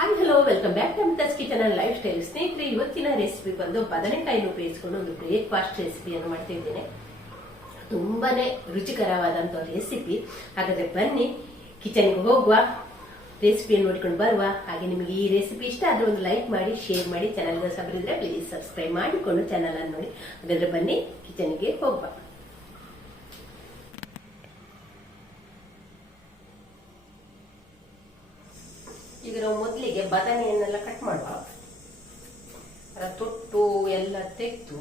Hi hello welcome back to Mita's kitchen and life style ಸ್ನೇಹಿತರೆ, ಇವತ್ತಿನ recipe ಬಂದು ಬದನೆಕಾಯಿನ ಉಪಯೋಗಿಸಿಕೊಂಡು ಒಂದು ಬ್ರೇಕ್ಫಾಸ್ಟ್ ರೆಸಿಪಿಯನ್ನು ಮಾಡ್ತಾ ಇದ್ದೇನೆ. ತುಂಬಾನೇ ರುಚಿಕರವಾದಂತ ರೆಸಿಪಿ ಹಾಗಾದ್ರೆ ಬನ್ನಿ ಕಿಚನ್ಗೆ ಹೋಗುವ ರೆಸಿಪಿಯನ್ನು ನೋಡಿಕೊಂಡು ಬರುವ ಹಾಗೆ ನಿಮಗೆ ಈ ರೆಸಿಪಿ ಇಷ್ಟ ಆದ್ರೆ ಒಂದು ಲೈಕ್ ಮಾಡಿ ಶೇರ್ ಮಾಡಿ ಚಾನಲ್ ಸಬ್ರಿದ್ರೆ ಪ್ಲೀಸ್ ಸಬ್ಸ್ಕ್ರೈಬ್ ಮಾಡಿಕೊಂಡು ಚಾನಲ್ ಅನ್ನು ನೋಡಿ. ಹಾಗಾದ್ರೆ ಬನ್ನಿ ಕಿಚನ್ಗೆ ಹೋಗುವ. ಈಗ ಮೊದಲಿಗೆ ಬದನೆಯನ್ನೆಲ್ಲ ಕಟ್ ಮಾಡುವ. ಅದರ ತೊಟ್ಟು ಎಲ್ಲ ತೆಗೆದು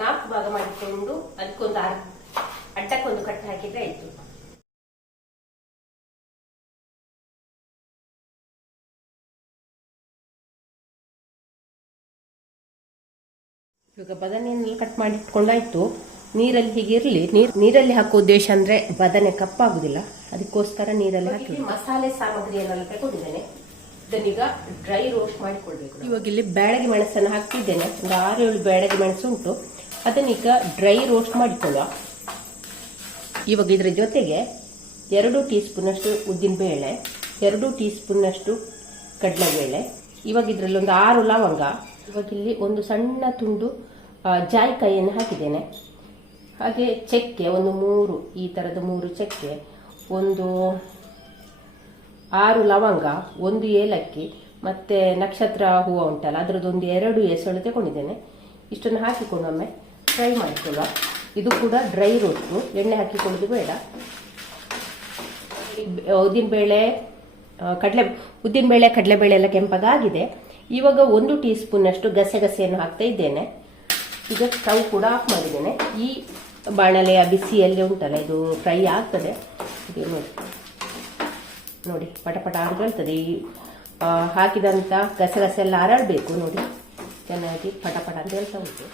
ನಾಲ್ಕು ಭಾಗ ಮಾಡಿಕೊಂಡು ಅದಕ್ಕೊಂದು ಅಡ್ಡಕ್ಕೊಂದು ಕಟ್ ಹಾಕಿದ್ರೆ ಆಯ್ತು. ಇವಾಗ ಬದನೆಯನ್ನೆಲ್ಲ ಕಟ್ ಮಾಡಿಟ್ಕೊಂಡಾಯ್ತು. ನೀರಲ್ಲಿ ಹೀಗೆ ಇರಲಿ ನೀರ್, ನೀರಲ್ಲಿ ಹಾಕೋ ಉದ್ದೇಶ ಅಂದ್ರೆ ಬದನೆ ಕಪ್ಪಾಗುದಿಲ್ಲ. ಅದಕ್ಕೋಸ್ಕರ ನೀರಲ್ಲಿ ಹಾಕಿ ಮಸಾಲೆ ಸಾಮಗ್ರಿಯನ್ನೆಲ್ಲ ತಗೊಂಡಿದ್ದೇನೆ. ಇದನ್ನೀಗ ಡ್ರೈ ರೋಸ್ಟ್ ಮಾಡಿಕೊಳ್ಬೇಕು ಇವಾಗ ಇಲ್ಲಿ ಬ್ಯಾಡಗಿ ಮೆಣಸನ್ನು ಹಾಕ್ತಿದ್ದೇನೆ. ಒಂದು ಆರು ಏಳು ಬ್ಯಾಡಗಿ ಮೆಣಸು ಉಂಟು. ಅದನ್ನೀಗ ಡ್ರೈ ರೋಸ್ಟ್ ಮಾಡಿಕೊಳ್ಳುವ. ಇವಾಗ ಇದರ ಜೊತೆಗೆ ಎರಡು ಟೀ ಸ್ಪೂನಷ್ಟು ಉದ್ದಿನಬೇಳೆ ಎರಡು ಟೀ ಸ್ಪೂನಷ್ಟು ಕಡಲೆಬೇಳೆ. ಇವಾಗ ಇದರಲ್ಲಿ ಒಂದು ಆರು ಲವಂಗ. ಇವಾಗ ಇಲ್ಲಿ ಒಂದು ಸಣ್ಣ ತುಂಡು ಜಾಯಿಕಾಯಿಯನ್ನು ಹಾಕಿದ್ದೇನೆ. ಹಾಗೆ ಚಕ್ಕೆ ಒಂದು ಮೂರು ಈ ಥರದ ಮೂರು ಚಕ್ಕೆ. ಒಂದು ಆರು ಲವಂಗ, ಒಂದು ಏಲಕ್ಕಿ ಮತ್ತೆ ನಕ್ಷತ್ರ ಹೂವು ಉಂಟಲ್ಲ, ಅದರದ್ದೊಂದು ಎರಡು ಎಸಳು ತಗೊಂಡಿದ್ದೇನೆ. ಇಷ್ಟನ್ನು ಹಾಕಿಕೊಂಡು ಒಮ್ಮೆ ಫ್ರೈ ಮಾಡಿಕೊಳ್ಳುವ. ಇದು ಕೂಡ ಡ್ರೈ ರೋಸ್ಟು ಎಣ್ಣೆ ಹಾಕಿಕೊಳ್ಳೋದು ಬೇಡ. ಉದ್ದಿನಬೇಳೆ ಕಡಲೆ ಉದ್ದಿನಬೇಳೆ ಕಡಲೆಬೇಳೆ ಎಲ್ಲ ಕೆಂಪಗಾಗಿದೆ ಇವಾಗ ಒಂದು ಟೀ ಸ್ಪೂನಷ್ಟು ಗಸೆಗಸೆಯನ್ನು ಹಾಕ್ತಾ ಇದ್ದೇನೆ. ಈಗ ಸ್ಟವ್ ಕೂಡ ಆಫ್ ಮಾಡಿದ್ದೇನೆ. ಈ ಬಾಣಲೆಯ ಬಿಸಿಯಲ್ಲಿ ಉಂಟಲ್ಲ, ಇದು ಫ್ರೈ ಆಗ್ತದೆ. ಇದು ನೋಡಿ. ನೋಡಿ, ಪಟ ಪಟ ಹೇಳ್ತದೆ ಈ ಹಾಕಿದಂಥ ಗಸಗಸೆ ಎಲ್ಲ ಅರಳಬೇಕು ನೋಡಿ. ಚೆನ್ನಾಗಿ ಪಟ ಪಟ ಅಂತ ಹೇಳ್ತಾ ಉಂಟು.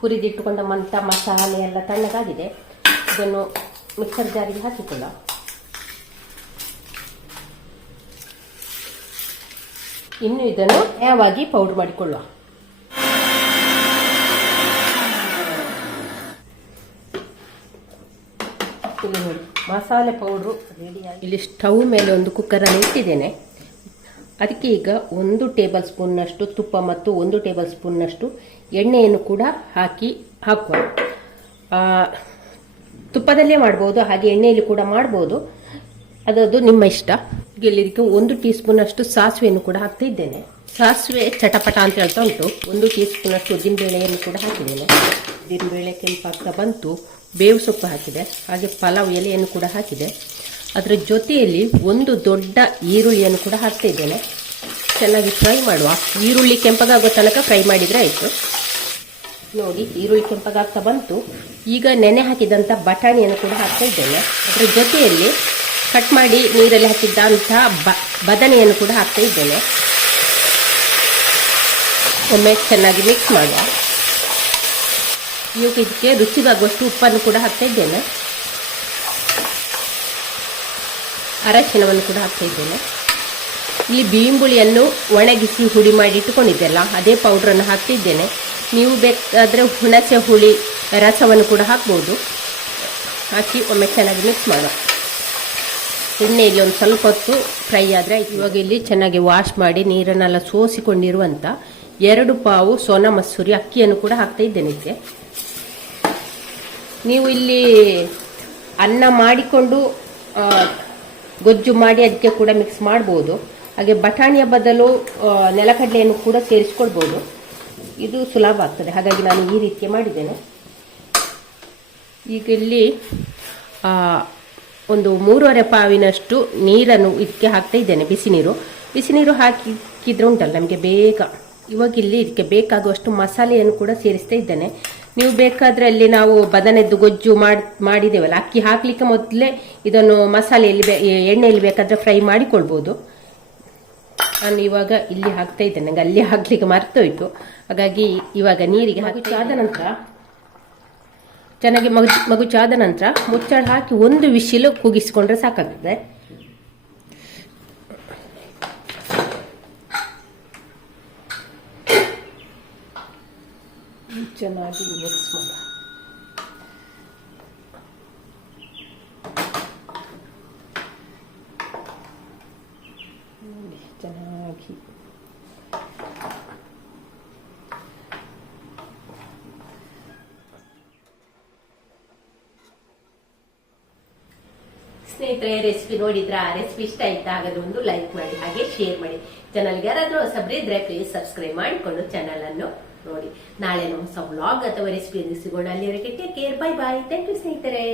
ಹುರಿದಿಟ್ಟುಕೊಂಡ ಮಂತ, ಮಸಾಲೆ ಎಲ್ಲ ತಣ್ಣಗಾಗಿದೆ. ಇದನ್ನು ಮಿಕ್ಸರ್ ಜಾರಿಗೆ ಹಾಕಿಕೊಳ್ಳ ಇನ್ನು ಇದನ್ನು ಯಾವಾಗಿ ಪೌಡ್ರ್ ಮಾಡಿಕೊಳ್ಳುವ ಇಲ್ಲಿ ನೋಡಿ. ಮಸಾಲೆ ಪೌಡ್ರು ರೆಡಿಯಾಗಿ ಇಲ್ಲಿ ಸ್ಟವ್ ಮೇಲೆ ಒಂದು ಕುಕ್ಕರನ್ನು ಇಟ್ಟಿದ್ದೇನೆ. ಅದಕ್ಕೆ ಈಗ ಒಂದು ಟೇಬಲ್ ಸ್ಪೂನ್ನಷ್ಟು ತುಪ್ಪ ಮತ್ತು ಒಂದು ಟೇಬಲ್ ಸ್ಪೂನ್ನಷ್ಟು ಎಣ್ಣೆಯನ್ನು ಕೂಡ ಹಾಕಿ ಹಾಕುವ ತುಪ್ಪದಲ್ಲೇ ಮಾಡ್ಬೋದು, ಹಾಗೆ ಎಣ್ಣೆಯಲ್ಲಿ ಕೂಡ ಮಾಡ್ಬೋದು. ಅದದು ನಿಮ್ಮ ಇಷ್ಟ. ಇದಕ್ಕೆ ಒಂದು ಟೀ ಸ್ಪೂನಷ್ಟು ಸಾಸಿವೆಯನ್ನು ಕೂಡ ಹಾಕ್ತಿದ್ದೇನೆ ಸಾಸಿವೆ ಚಟಪಟ ಅಂತ ಹೇಳ್ತಾ ಉಂಟು. ಒಂದು ಟೀ ಸ್ಪೂನಷ್ಟು ಉದ್ದಿನಬೇಳೆಯನ್ನು ಕೂಡ ಹಾಕಿದ್ದೇನೆ. ಉದ್ದಿನಬೇಳೆ ಕೆಂಪಾಗ್ತಾ ಬಂತು. ಬೇವು ಸೊಪ್ಪು ಹಾಕಿದೆ. ಹಾಗೆ ಪಲಾವ್ ಎಲೆಯನ್ನು ಕೂಡ ಹಾಕಿದೆ. ಅದರ ಜೊತೆಯಲ್ಲಿ ಒಂದು ದೊಡ್ಡ ಈರುಳ್ಳಿಯನ್ನು ಕೂಡ ಹಾಕ್ತಾ ಇದ್ದೇನೆ. ಚೆನ್ನಾಗಿ ಫ್ರೈ ಮಾಡುವ. ಈರುಳ್ಳಿ ಕೆಂಪಗಾಗೋ ತನಕ ಫ್ರೈ ಮಾಡಿದರೆ ಆಯಿತು. ನೋಡಿ, ಈರುಳ್ಳಿ ಕೆಂಪಗಾಗ್ತಾ ಬಂತು. ಈಗ ನೆನೆ ಹಾಕಿದಂಥ ಬಟಾಣಿಯನ್ನು ಕೂಡ ಹಾಕ್ತಾ ಇದ್ದೇನೆ. ಅದರ ಜೊತೆಯಲ್ಲಿ ಕಟ್ ಮಾಡಿ ನೀರಲ್ಲಿ ಹಾಕಿದ್ದಂಥ ಬ, ಬದನೆಯನ್ನು ಕೂಡ ಹಾಕ್ತಾ ಇದ್ದೇನೆ. ಒಮ್ಮೆ ಚೆನ್ನಾಗಿ ಮಿಕ್ಸ್ ಮಾಡುವ. ಇವಾಗ ಇದಕ್ಕೆ ರುಚಿಗಾಗುವಷ್ಟು ಉಪ್ಪನ್ನು ಕೂಡ ಹಾಕ್ತಾ ಇದ್ದೇನೆ. ಅರಶಿನವನ್ನು ಕೂಡ ಹಾಕ್ತಾ ಇದ್ದೇನೆ. ಇಲ್ಲಿ ಬೀಂಬುಳಿಯನ್ನು ಒಣಗಿಸಿ ಹುಡಿ ಮಾಡಿ ಇಟ್ಟುಕೊಂಡಿದ್ದೆಲ್ಲ, ಅದೇ ಪೌಡ್ರನ್ನು ಹಾಕ್ತಿದ್ದೇನೆ ನೀವು ಬೇಕಾದರೆ ಹುಣಸೆ ಹುಳಿ ರಸವನ್ನು ಕೂಡ ಹಾಕ್ಬೋದು. ಹಾಕಿ ಒಮ್ಮೆ ಚೆನ್ನಾಗಿ ಮಿಕ್ಸ್ ಮಾಡೋಣ. ಎಣ್ಣೆಯಲ್ಲಿ ಒಂದು ಸ್ವಲ್ಪ ಹೊತ್ತು ಫ್ರೈ ಆದರೆ ಇವಾಗ ಇಲ್ಲಿ ಚೆನ್ನಾಗಿ ವಾಶ್ ಮಾಡಿ ನೀರನ್ನೆಲ್ಲ ಸೋಸಿಕೊಂಡಿರುವಂಥ ಎರಡು ಪಾವು, ಸೋನಾ, ಮಸೂರಿ, ಅಕ್ಕಿಯನ್ನು ಕೂಡ ಹಾಕ್ತಾ ಇದ್ದೇನೆ ಇದಕ್ಕೆ ನೀವು ಇಲ್ಲಿ ಅನ್ನ ಮಾಡಿಕೊಂಡು ಗೊಜ್ಜು ಮಾಡಿ ಅದಕ್ಕೆ ಕೂಡ ಮಿಕ್ಸ್ ಮಾಡ್ಬೋದು. ಹಾಗೆ ಬಟಾಣಿಯ ಬದಲು ನೆಲಕಡಲೆಯನ್ನು ಕೂಡ ಸೇರಿಸ್ಕೊಳ್ಬೋದು. ಇದು ಸುಲಭ ಆಗ್ತದೆ. ಹಾಗಾಗಿ ನಾನು ಈ ರೀತಿ ಮಾಡಿದ್ದೇನೆ. ಈಗ ಇಲ್ಲಿ ಒಂದು ಮೂರುವರೆ ಪಾವಿನಷ್ಟು ನೀರನ್ನು ಇದಕ್ಕೆ ಹಾಕ್ತಾ ಇದ್ದೇನೆ. ಬಿಸಿ ನೀರು. ಬಿಸಿ ಉಂಟಲ್ಲ, ನಮಗೆ ಬೇಗ ಇವಾಗ ಇಲ್ಲಿ ಇದಕ್ಕೆ ಬೇಕಾಗುವಷ್ಟು ಮಸಾಲೆಯನ್ನು ಕೂಡ ಸೇರಿಸ್ತಾ ಇದ್ದೇನೆ. ನೀವು ಬೇಕಾದ್ರೆ ಅಲ್ಲಿ ನಾವು ಬದನೆದ್ದು ಗೊಜ್ಜು ಮಾಡಿ ಮಾಡಿದ್ದೇವಲ್ಲ ಅಕ್ಕಿ ಹಾಕ್ಲಿಕ್ಕೆ ಮೊದಲೇ ಇದನ್ನು ಮಸಾಲೆಯಲ್ಲಿ ಬೇ- ಎಣ್ಣೆಯಲ್ಲಿ ಬೇಕಾದ್ರೆ ಫ್ರೈ ಮಾಡಿಕೊಳ್ಬೋದು. ನಾನು ಇವಾಗ ಇಲ್ಲಿ ಹಾಕ್ತಾ ಇದ್ದೇನೆ ನಂಗೆ ಅಲ್ಲಿ ಹಾಕ್ಲಿಕ್ಕೆ ಮರ್ತೋಯ್ತು. ಹಾಗಾಗಿ ಇವಾಗ ನೀರಿಗೆ ಹಾಕಿ ಆದ ನಂತರ. ಚೆನ್ನಾಗಿ ಮಗು ಮಗುಚಾದ ನಂತರ ಮುಚ್ಚಳ ಹಾಕಿ ಒಂದು ವಿಶಿಲು ಕೂಗಿಸಿಕೊಂಡ್ರೆ ಸಾಕಾಗ್ತದೆ. ಚೆನ್ನಾಗಿ ಮಿಕ್ಸ್ ಮಾಡುವ ನೋಡಿ ಸ್ನೇಹಿತರೆ ರೆಸಿಪಿ ನೋಡಿದ್ರ ರೆಸಿಪಿ ಇಷ್ಟ ಆಯ್ತಾ ಆಗದು ಒಂದು ಲೈಕ್ ಮಾಡಿ, ಹಾಗೆ ಶೇರ್ ಮಾಡಿ. ಚಾನಲ್ಗೆ ಯಾರಾದ್ರೂ ಹೊಸಬ್ರು ಇದ್ರೆ ಪ್ಲೀಸ್ ಸಬ್ಸ್ಕ್ರೈಬ್ ಮಾಡಿಕೊಂಡು ಚಾನಲ್ ಅನ್ನು ನೋಡಿ. ನಾಳೆ ನಮ್ಮ ಹೊಸ ವ್ಲಾಗ್ ಅಥವಾ ರೆಸಿಪಿಯನ್ನು ಸಿಗೋಣ. ಅಲ್ಲಿವರೆಗೆ take care bye bye thank you ಸ್ನೇಹಿತರೆ.